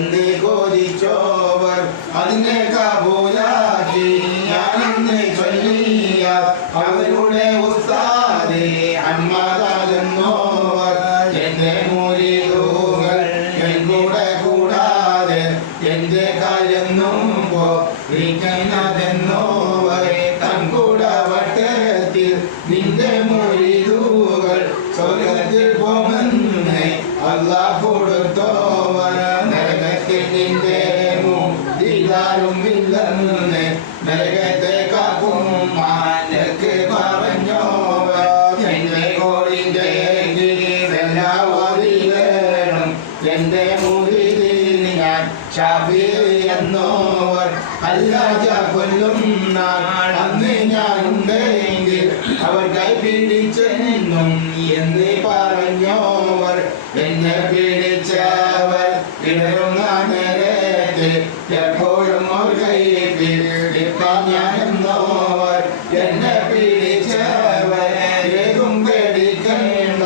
എന്ന് കോരിച്ചോവർ അതിനെ കാബൂലാക്കി ഞാനെന്ന് ചൊല്ലിയ അവരുടെ ഉസ്താദേ അഹ്മദാകുന്നോവർ എന്റെ മുരീദുകൾ എൻ കൂടെ കൂടാതെ എന്റെ കാലെന്നും പോന്നതെന്നോവർ തൻകൂട വട്ടത്തിൽ നിന്റെ മുരീദുകൾ സ്വർഗത്തിൽ പോമെന്ന് അല്ലാഹ് കൊടുത്തോവർ നരകത്തിൽ നിന്റെ മുരീദാരും ഇല്ലെന്ന് നരകത്തെ കാക്കും മാലക്ക് പറഞ്ഞോവർ എന്റെ കോടിന്റെ എല്ലാവരിലും എന്റെ മുരീദിൽ ഞാൻ ഷാഫി എന്നോവർ അല്ലാഹ കൊല്ലും നാൾ അന്ന് ഞാനുണ്ടെങ്കിൽ അവർ കൈ പിടിച്ചെന്നും എന്ന് പറഞ്ഞോവർ എന്നെ പിടിച്ചവർ ഇടരുന്ന നേരത്തെ എപ്പോഴും ഒരു കൈ പിടിപ്പാൻ ഞാനെന്നോവർ എന്നെ പിടിച്ചവർ ഏതും പേടിക്കേണ്ട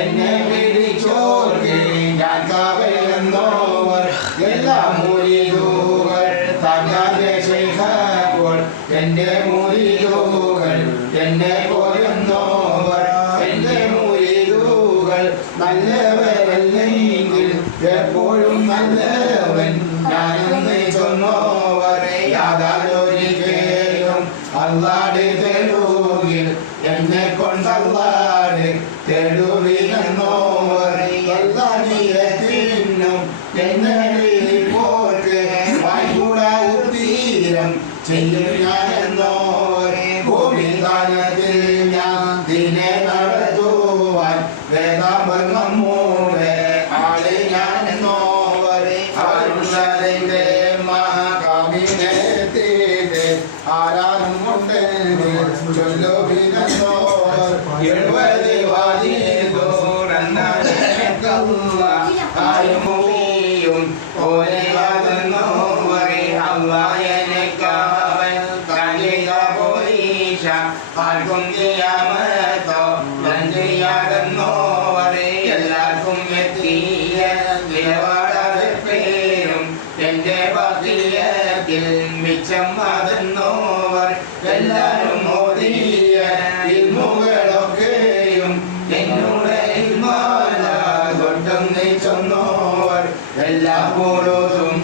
എന്നെ പിടിച്ചോർക്ക് ഞാൻ കാവലെന്നോവർ എല്ലാ മുരീദുകൾ തങ്ങളുടെ ശൈഖപ്പോൾ എന്റെ മുരീദുകൾ എന്നെ പോലെന്നോവർ എന്റെ മുരീദുകൾ നല്ലവരല്ലെങ്കിൽ എപ്പോഴും നല്ലവൻ ഞാനെന്ന് ചൊന്നോവർ യാതൊരിക്കലും അല്ലാഹ് തെരുവിൽ എന്നെ കൊണ്ടല്ലാഹ് തെരുവിലെന്നോവർ എല്ലാ നീയത്തിനും എന്നെ പോറ്റ് വായ്പൂടാ ഉത്തീരം ചെയ്യും ഞാനെന്നോവർ ഭൂമിദാനത്തിൽ ഞാൻ ദിനെ നടത്തുവാൻ വേദാമ്പർ നമ്മൂടെ ആളെ ഞാനെന്നോവർ ആരുള്ളതിന്റെ മഹാകാമിനെത്തിയിട്ട് ആരാനും കൊണ്ട് ചൊല്ലുവിനെന്നോവർ 70 വാദിയോറന്നല്ല ആയുമൂയും ഓരേ വാദന്നോവർ അല്ലാഹ് എന്നെക്കാവൻ കണ്ടിക പോലീശ ആർക്കും ചെയ്യാമത്തോ ചെയ്യാതെന്നോവർ എല്ലാവർക്കും എത്തിയ നിലപാടാതെ പേരും എന്റെ ബാക്കിയത്തിൽ മിച്ചം അതെന്നോവർ എല്ലാരും മോദിയ ഇൽമുകളൊക്കെയും എന്നോട് ഇൽമാല കൊണ്ടെന്ന് ചൊന്നോവർ എല്ലാ പോലും